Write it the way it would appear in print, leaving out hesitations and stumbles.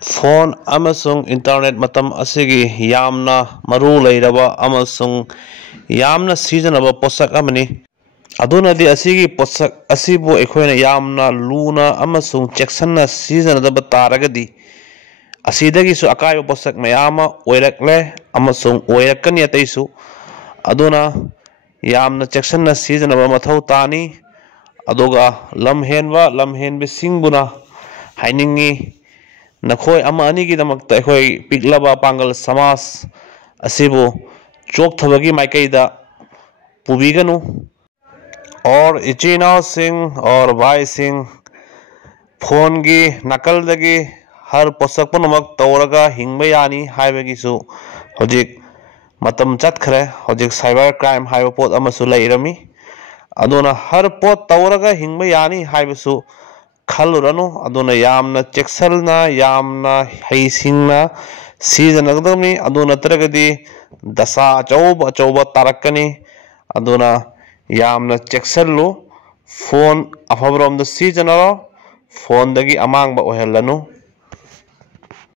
Phone ꯑꯃꯁꯨꯡ internet ꯃꯇꯝ ꯑꯁꯤꯒꯤ ꯌꯥꯝꯅ ꯃꯔꯨ ꯂꯩꯔꯕ ꯑꯃꯁꯨꯡ ꯌꯥꯝꯅ ꯁꯤꯖꯤꯟꯅꯕ ꯄꯣꯠꯁꯛ ꯑꯃꯅꯤ꯫ ꯑꯗꯨꯅꯗꯤ ꯑꯁꯤꯒꯤ ꯄꯣꯠꯁꯛ ꯑꯁꯤꯕꯨ ꯑꯩꯈꯣꯏꯅ ꯌꯥꯝꯅ ꯂꯨꯅ ꯑꯃꯁꯨꯡ ꯆꯦꯛꯁꯤꯟꯅ ꯁꯤꯖꯤꯟꯅꯗꯕ ꯇꯥꯔꯒꯗꯤ ꯑꯁꯤꯗꯒꯤꯁꯨ ꯑꯀꯥꯏꯕ ꯄꯣꯠꯁꯛ ꯃꯌꯥꯝ ꯑꯃ ꯑꯣꯏꯔꯛꯂꯦ ꯑꯃꯁꯨꯡ ꯑꯣꯏꯔꯛꯀꯅꯤ ꯑꯇꯩꯁꯨ꯫ ꯑꯗꯨꯅ ꯌꯥꯝꯅ ꯆꯦꯛꯁꯤꯟꯅ ꯁꯤꯖꯤꯟꯅꯕ ꯃꯊꯧ ꯇꯥꯅꯤ꯫ ꯑꯗꯨꯒ ꯂꯝꯍꯦꯟꯕꯁꯤꯡꯕꯨꯅ ꯍꯥꯏꯅꯤꯡꯉꯤ, ꯅꯈꯣꯏ ꯑꯃ ꯑꯅꯤꯒꯤꯗꯃꯛꯇ ꯑꯩꯈꯣꯏ ꯄꯤꯛꯂꯕ ꯄꯥꯡꯒꯜ ꯁꯃꯥꯖ ꯑꯁꯤꯕꯨ ꯆꯣꯛꯊꯕꯒꯤ ꯃꯥꯏꯀꯩꯗ ꯄꯨꯕꯤꯒꯅꯨ꯫ ꯏꯆꯤꯜ ꯏꯅꯥꯎꯁꯤꯡ ꯚꯥꯏꯁꯤꯡ, ꯐꯣꯟꯒꯤ ꯅꯥꯀꯜꯗꯒꯤ ꯍꯔ ꯄꯣꯠꯁꯛ ꯄꯨꯝꯅꯃꯛ ꯇꯧꯔꯒ ꯍꯤꯡꯕ ꯌꯥꯅꯤ ꯍꯥꯏꯕꯒꯤꯁꯨ ꯍꯧꯖꯤꯛ ꯃꯇꯝ ꯆꯠꯈ꯭ꯔꯦ꯫ ꯍꯧꯖꯤꯛ ꯁꯥꯏꯕꯔ ꯀ꯭ꯔꯥꯏꯝ ꯍꯥꯏꯕ ꯄꯣꯠ ꯑꯃꯁꯨ ꯂꯩꯔꯝꯃꯤ꯫ ꯑꯗꯨꯅ ꯍꯔ ꯄꯣꯠ ꯇꯧꯔꯒ ꯍꯤꯡꯕ ꯌꯥꯅꯤ ꯍꯥꯏꯕꯁꯨ ꯈꯜꯂꯨꯔꯅꯨ꯫ ꯑꯗꯨꯅ ꯌꯥꯝꯅ ꯆꯦꯛꯁꯤꯟꯅ, ꯌꯥꯝꯅ ꯍꯩꯁꯤꯡꯅ ꯁꯤꯖꯤꯟꯅꯒꯗꯕꯅꯤ꯫ ꯑꯗꯨ ꯅꯠꯇ꯭ꯔꯒꯗꯤ ꯗꯁꯥ ꯑꯆꯧꯕ ꯑꯆꯧꯕ ꯇꯥꯔꯛꯀꯅꯤ꯫ ꯑꯗꯨꯅ ꯌꯥꯝꯅ ꯆꯦꯛꯁꯤꯜꯂꯨ꯫ ꯐꯣꯟ ꯑꯐꯕꯔꯣꯝꯗ ꯁꯤꯖꯤꯟꯅꯔꯣ, ꯐꯣꯟꯗꯒꯤ ꯑꯃꯥꯡꯕ ꯑꯣꯏꯍꯜꯂꯅꯨ꯫